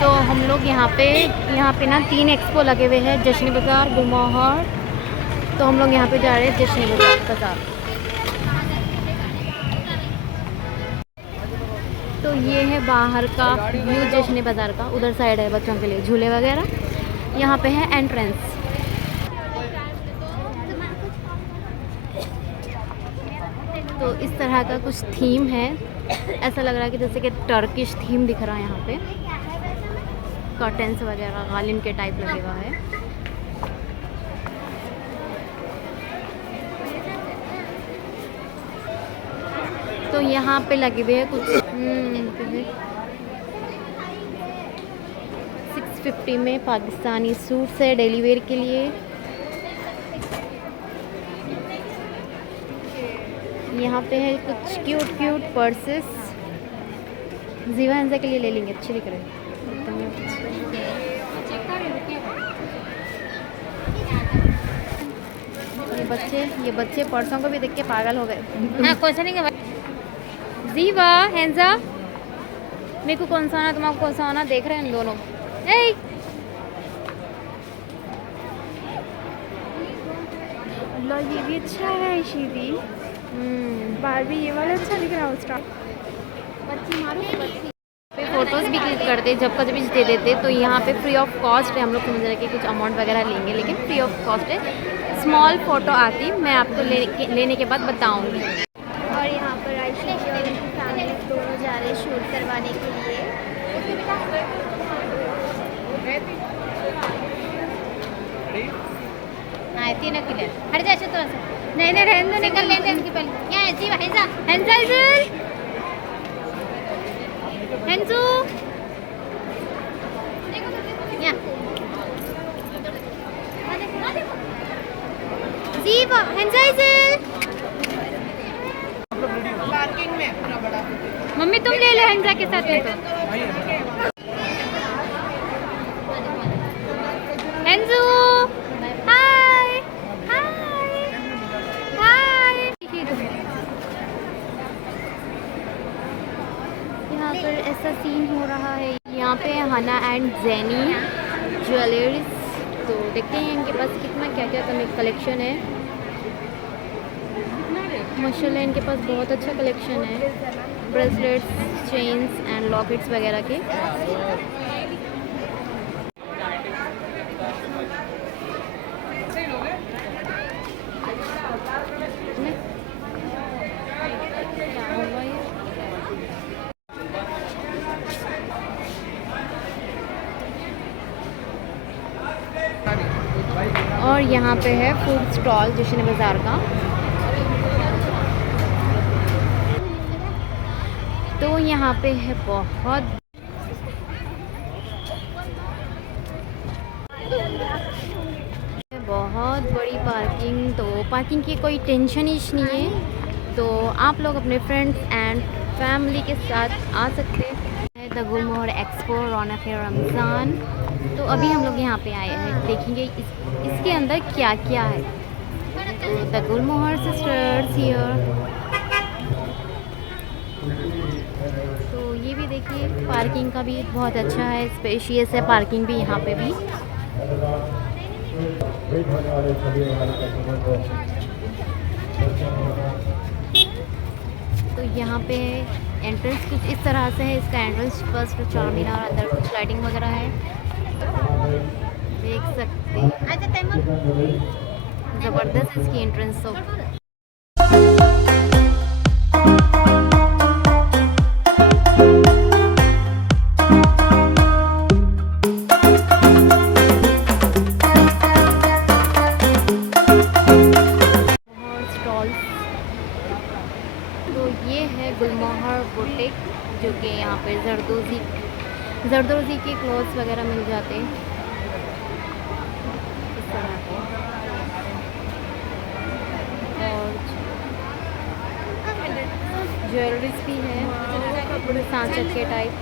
तो हम लोग यहाँ पे ना 3 एक्सपो लगे हुए हैं, जश्न बाज़ार, गुलमोहर। तो हम लोग यहाँ पे जा रहे हैं जश्न बाज़ार। तो ये है बाहर का व्यू जश्न बाज़ार का। उधर साइड है बच्चों के लिए झूले वगैरह। यहाँ पे है एंट्रेंस। तो इस तरह का कुछ थीम है। ऐसा लग रहा है कि जैसे कि टर्किश थीम दिख रहा है। यहाँ पे कर्टेंस वगैरह गालिन के टाइप लगे हुआ है। तो यहाँ पे लगे हुए हैं कुछ 650 में पाकिस्तानी सूट्स है डेली वेयर के लिए। यहाँ पे है कुछ क्यूट पर्सेस। जीवा हंसा के लिए ले लेंगे, अच्छे दिख रहे हैं। ये बच्चे पर्सों को भी देख के पागल हो गए। हाँ, कौन सा नहीं गया जीवा हंसा, मेरे को कौन सा आना, तुम्हारा कौन सा आना, देख रहे हैं इन दोनों। ये भी अच्छा है शीदी। बारबी ये वाला अच्छा दिख रहा है उसका। फ़ोटोज़ भी क्लिक करते, जब का जब भी दे देते। तो यहाँ पे फ्री ऑफ कॉस्ट है। हम लोग समझ रहे कि कुछ अमाउंट वगैरह लेंगे, लेकिन फ्री ऑफ कॉस्ट है। स्मॉल फ़ोटो आती, मैं आपको लेने के बाद बताऊँगी। और यहाँ पर आयशा जी और उनकी फैमिली दोनों जा रहे हैं शूट करवाने के लिए। आती ना क्लियर, हट जा थोड़ा सा। नहीं रहने दो, निकल लेते हैं पहले। क्या है जी हंसा, हंसू जीवा पार्किंग में अपना बड़ा। मम्मी तुम ले लो हंसा के साथ में। तो हंसू हाय हाय हाय। यहाँ पर ऐसा सीन हो रहा है। यहाँ पे हना एंड जैनी ज्वेलरीज। तो देखते हैं इनके पास कितना क्या कलेक्शन है। माशाल्लाह इनके पास बहुत अच्छा कलेक्शन है, ब्रेसलेट्स, चेन्स एंड लॉकेट्स वगैरह के। और यहाँ पे है फूड स्टॉल जश्न बाज़ार का। तो यहाँ पे है बहुत बड़ी पार्किंग। तो पार्किंग की कोई टेंशन ही नहीं है। तो आप लोग अपने फ्रेंड्स एंड फैमिली के साथ आ सकते हैं। द गुलमोहर एक्सपो रौनक रमज़ान। तो अभी हम लोग यहाँ पे आए हैं, देखेंगे इसके अंदर क्या क्या है। तो द गुलमोहर सिस्टर्स हियर। तो ये भी देखिए, पार्किंग का भी बहुत अच्छा है, स्पेशियस है पार्किंग भी यहाँ पे भी। तो यहाँ पे एंट्रेंस कुछ इस तरह से है। इसका एंट्रेंस फर्स्ट चार मीनार, अंदर कुछ लाइटिंग वगैरह है, देख सकते हैं। ज़बरदस्त इसकी एंट्रेंस। तो ये है गुलमोहर बुटीक, जो कि यहाँ पे जरदोजी के क्लोथ्स वगैरह मिल जाते हैं इस तरह के। और ज्वेलरीज भी है सांचक के टाइप।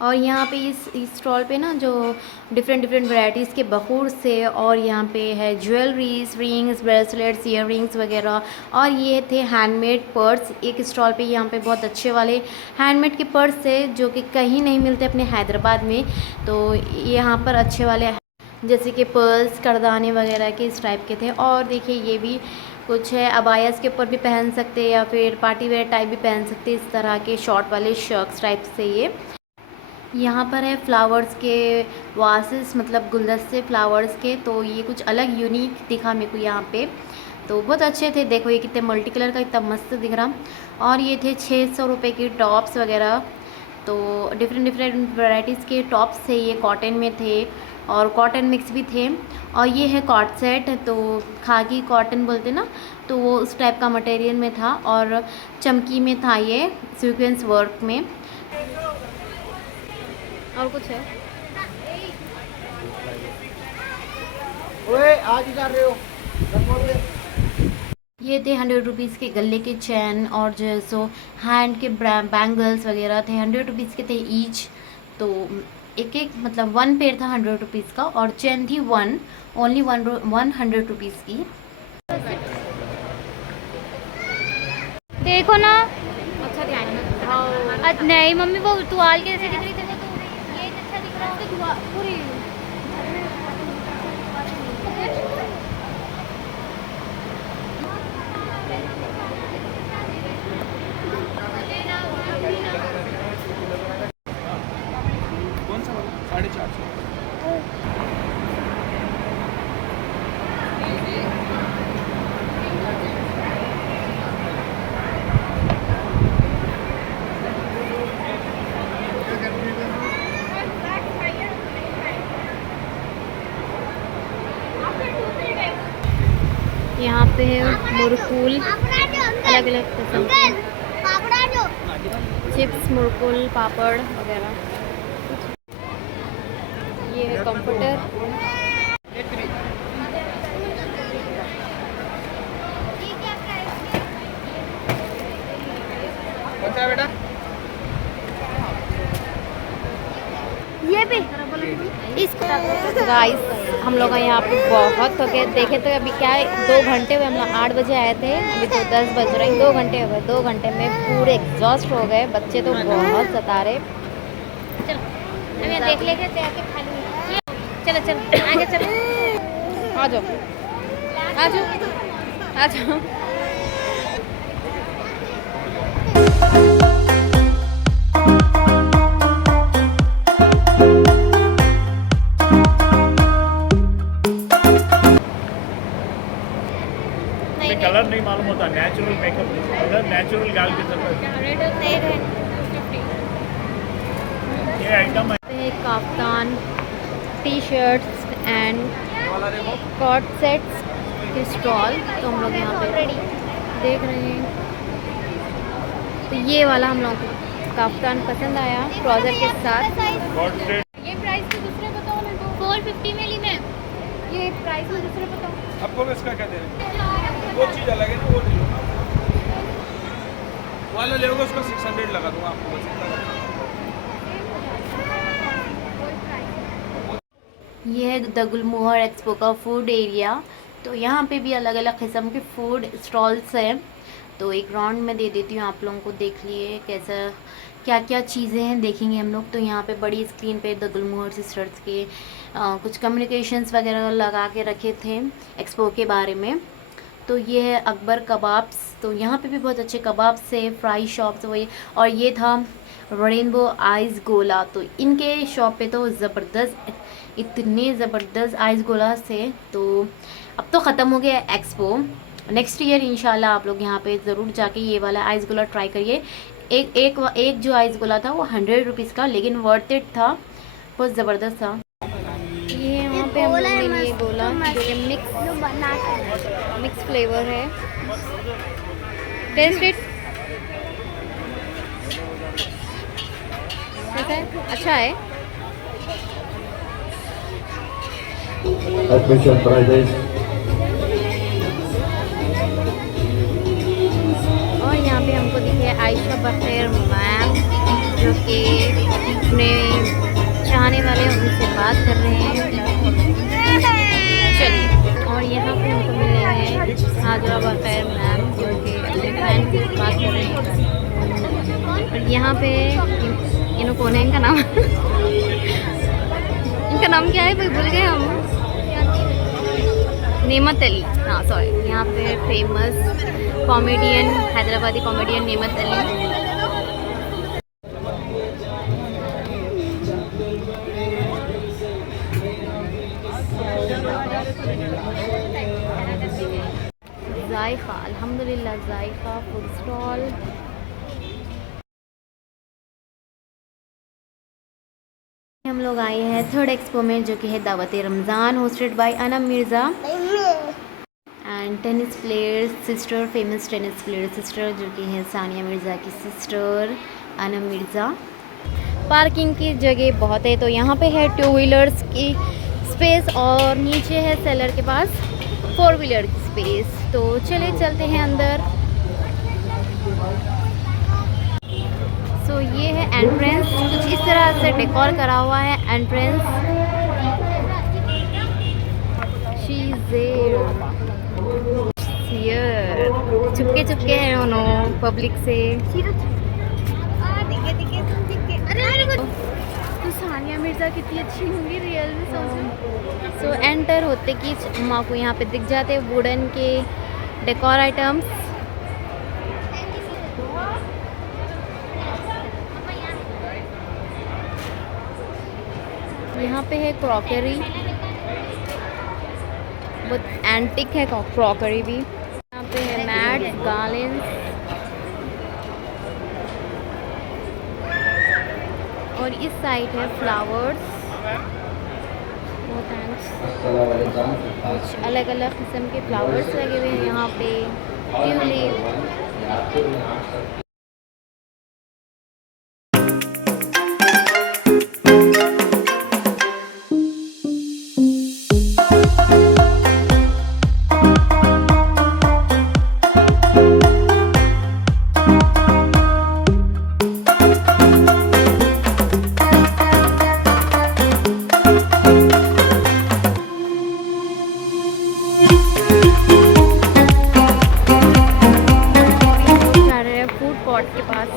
और यहाँ पे इस स्टॉल पे ना जो डिफरेंट वैरायटीज़ के बखूर से, और यहाँ पे है jewelleries, rings, bracelets, year rings वगैरह। और ये थे हैंडमेड पर्स। एक स्टॉल पे यहाँ पे बहुत अच्छे वाले हैंडमेड के पर्स है जो कि कहीं नहीं मिलते अपने हैदराबाद में। तो यहाँ पर अच्छे वाले जैसे कि पर्स, करदाने वगैरह के इस टाइप के थे। और देखिए ये भी कुछ है, अबायास के ऊपर भी पहन सकते हैं या फिर पार्टी वेयर टाइप भी पहन सकते हैं, इस तरह के शॉर्ट वाले शर्ट्स टाइप से। ये यहाँ पर है फ्लावर्स के वासेस, मतलब गुलदस्ते फ्लावर्स के। तो ये कुछ अलग यूनिक दिखा मेरे को यहाँ पे, तो बहुत अच्छे थे। देखो ये कितने मल्टी कलर का, इतना मस्त दिख रहा। और ये थे 600 रुपये की टॉप्स वगैरह। तो डिफरेंट वैराइटीज़ के टॉप्स थे, ये कॉटन में थे और कॉटन मिक्स भी थे। और ये है कॉट सेट, तो खाकी कॉटन बोलते ना, तो वो उस टाइप का मटेरियल में था और चमकी में था, ये सीक्वेंस वर्क में। और कुछ है ओए आज ही कर रहे हो। ये थे 100 रुपीज़ के गले के चैन, और जो है सो हैंड के बैंगल्स वगैरह थे, 100 रुपीज़ के थे ईच। तो एक एक मतलब 1 पेयर था 100 रुपीज़ का, और चैन थी ओनली 100 रुपीज़ की। देखो ना। अच्छा ध्यान में नहीं मम्मी, वो टुवाल कैसे दिख रही थी, वो तो ये अच्छा दिख रहा है पूरी। कौन सा वाला? 450। यहाँ पे मुरकुल, अलग अलग किस्म के चिप्स, मुरकुल, पापड़ वगैरह। ये है कंफर्टर। कौन सा है बेटा? ये भी इसका गाइस हम लोग यहाँ पे बहुत हो गए, देखे तो अभी क्या है 2 घंटे हुए, हम लोग 8 बजे आए थे, अभी तो 10 बज रहे हैं। 2 घंटे हो गए, 2 घंटे में पूरे एग्जॉस्ट हो गए। बच्चे तो बहुत सता रहे। चलो हमें देख लेके जाके खा लूँगी। चलो चलो आगे चलो। आ जाओ आ जाओ आ जाओ। कलर नहीं मालूम होता, नेचुरल मेकअप मतलब नेचुरल गाल की तरह ये आइटम है। काफ्तान, टी शर्ट्स एंड कॉट सेट्स के स्टॉल, तो हम लोग यहाँ पे देख रहे हैं। तो ये वाला हम लोग को काफ्तान पसंद आया ट्राउज़र के साथ। ये प्राइस तो दूसरे बताओ ना, तो 450 में ली मैं। ये प्राइस में दूसरे बताओ। आपको इसका क्या दे रहे हैं? वो चीज़ अलग है ना, वो ले लो। वाला ले लोगे उसका 600 लगा दूंगा आपको बस इतना। ये है द गुलमोहर एक्सपो का फूड एरिया। तो यहाँ पे भी अलग अलग किस्म के फूड स्टॉल्स हैं। तो एक राउंड में दे देती हूँ आप लोगों को, देख लिए कैसा क्या क्या चीज़ें हैं, देखेंगे हम लोग। तो यहाँ पे बड़ी स्क्रीन पे द गुलमोहर सिस्टर्स के कुछ कम्युनिकेशंस वगैरह लगा के रखे थे एक्सपो के बारे में। तो ये है अकबर कबाब्स, तो यहाँ पे भी बहुत अच्छे कबाब्स से फ्राई शॉप्स वही। और ये था रेनबो आइस गोला, तो इनके शॉप पे तो ज़बरदस्त, इतने ज़बरदस्त आइस गोला थे। तो अब तो ख़त्म हो गया एक्सपो, नेक्स्ट ईयर इंशाल्लाह आप लोग यहाँ पे ज़रूर जाके ये वाला आइस गोला ट्राई करिए। एक जो आइस गोला था वो 100 रुपीज़ का, लेकिन वर्थ इट था, बहुत ज़बरदस्त था। ये यहाँ पे हम लोग ने लिए गोला जो कि मिक्स फ्लेवर है। टेस्ट इट कैसा है? अच्छा है। Admission Fridays. और यहाँ पे हमको दिखे आयशा बखेर मैम, जो कि अपने चाहने वाले उनसे बात कर रहे हैं। चलिए, और यहाँ पे हमको मिले हैं हाजरा बखैर मैम, जो कि अपने फैन से बात कर रहे हैं। और यहाँ पे इन्हों कौन है, इनका नाम इनका नाम क्या है, कोई भूल गए हम। नेमत अली, हाँ सॉरी। यहाँ पे फेमस कॉमेडियन, हैदराबादी कॉमेडियन नेमत अली। जायका, अल्हम्दुलिल्लाह जायका फूड स्टॉल। हम लोग आए हैं थर्ड एक्सपो में, जो कि है दावत Ramzan, hosted by Anam Mirza and tennis players sister, famous tennis player sister, जो कि है सानिया मिर्ज़ा की सिस्टर अनम मिर्ज़ा। पार्किंग की जगह बहुत है, तो यहाँ पे है 2 व्हीलर्स की स्पेस और नीचे है सेलर के पास 4 व्हीलर की स्पेस। तो चले चलते हैं अंदर। सो ये है एंट्रेंस, कुछ इस तरह से डेकोर करा हुआ है entrance. She is there, Chupke Chupke हैं उन्होंने पब्लिक से। तो सानिया मिर्ज़ा कितनी अच्छी होंगी रियल में, सोचो। सो एंटर होते कि माँ को यहाँ पे दिख जाते वुडन के डेकोर आइटम्स। यहाँ पे है क्रॉकरी, बहुत एंटिक है क्रॉकरी भी। यहाँ पे है मैट्स, गार्लेंड्स, और इस साइड है फ्लावर्स। कुछ अलग अलग किस्म के फ्लावर्स लगे हुए हैं यहाँ पे, ट्यूलिप। के पास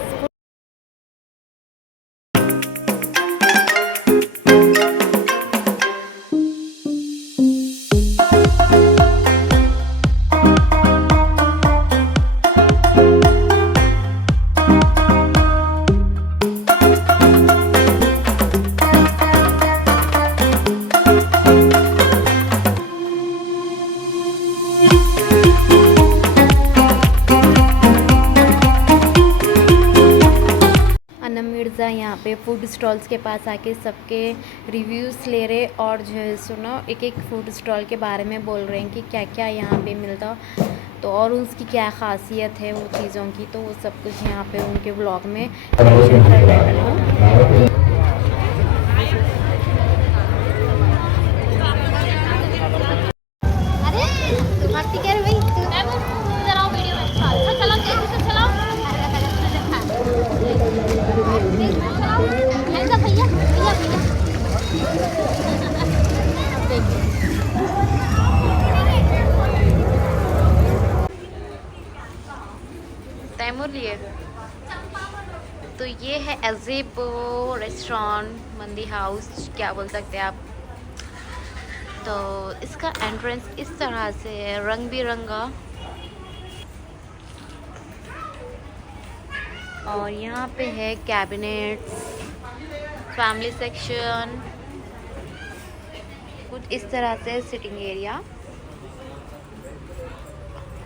यहाँ पे फूड स्टॉल्स के पास आके सबके रिव्यूज़ ले रहे और जो है सुनो एक एक फूड स्टॉल के बारे में बोल रहे हैं कि क्या क्या यहाँ पे मिलता, तो और उसकी क्या ख़ासियत है वो चीज़ों की, तो वो सब कुछ यहाँ पे उनके ब्लॉग में मेंशन कर रहे हैं। अरे तुम भक्ति कर भाई, इधर आओ वीडियो में। चलो चलाओ भैया भैया भैया। तैमूर लिए तो ये है अजीबो रेस्टोरेंट, मंदी हाउस क्या बोल सकते हैं आप। तो इसका एंट्रेंस इस तरह से है, रंग बिरंगा। और यहाँ पे है कैबिनेट्स, फैमिली सेक्शन, कुछ इस तरह से सिटिंग एरिया।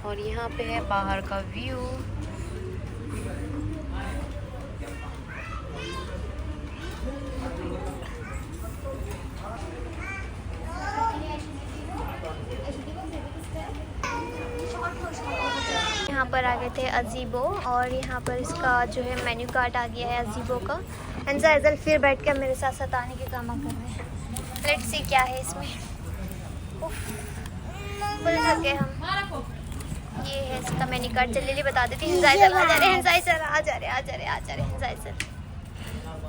और यहाँ पे है बाहर का व्यू। यहाँ पर आ गए थे अजीबो और यहाँ पर इसका जो है मेन्यू कार्ड आ गया है अजीबो का। एंजाइजल फिर बैठ कर मेरे साथ सताने के काम कर रहे हैं। लेट्स सी क्या है इसमें। फुल थके हम। ये है इसका मेन्यू कार्ड, जल्दी बता देती हूँ। एंजाइजल आ जा रहे, एंजाइजल आ जा रहे, आ जा रहे, आ जा रहे एंजाइजल।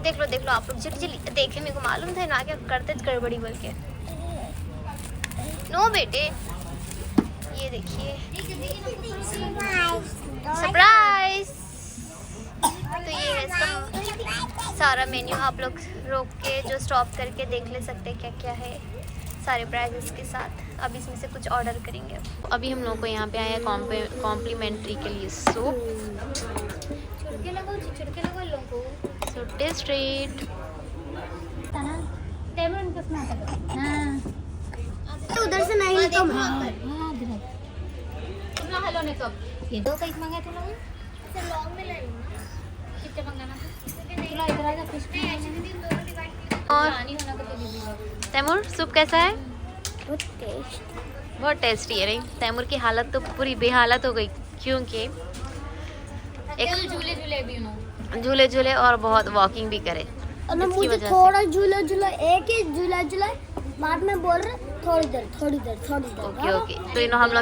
देख लो आप लोग जल्दी जल्दी देखे, मेरे को मालूम था ना क्या करते गड़बड़ी बोल के। नो बेटे, ये देखिए सरप्राइज। तो ये है इसका सारा मेन्यू, आप लोग रोक के जो स्टॉप करके देख ले सकते हैं क्या क्या है सारे प्राइजेस के साथ। अब इसमें से कुछ ऑर्डर करेंगे। अभी हम लोग को यहाँ पे आया कॉम्प्लीमेंट्री के लिए सूप। छिड़के लगो लोगों को। सो टेस्ट इट। उधर से नहीं तो हेलो ने कब ये दो कैसे मंगाए थे लोग? लॉन्ग में ले लो ना। कितने मंगाना था? तुला इधर आएगा फिश और पानी होना का तो दीजिएगा। तैमूर सूप कैसा है? टेस्ट बहुत टेस्टी है। नहीं, तैमूर की हालत तो पूरी बेहालत हो गई क्योंकि एक झूले झूले भी नो। झूले झूले और बहुत वॉकिंग भी करे। और ना इसकी मुझे वजह से। थोड़ा झूला एक ही झूला बाद में बोल रहे थोड़ी देर ओके ओके, तो हम लोग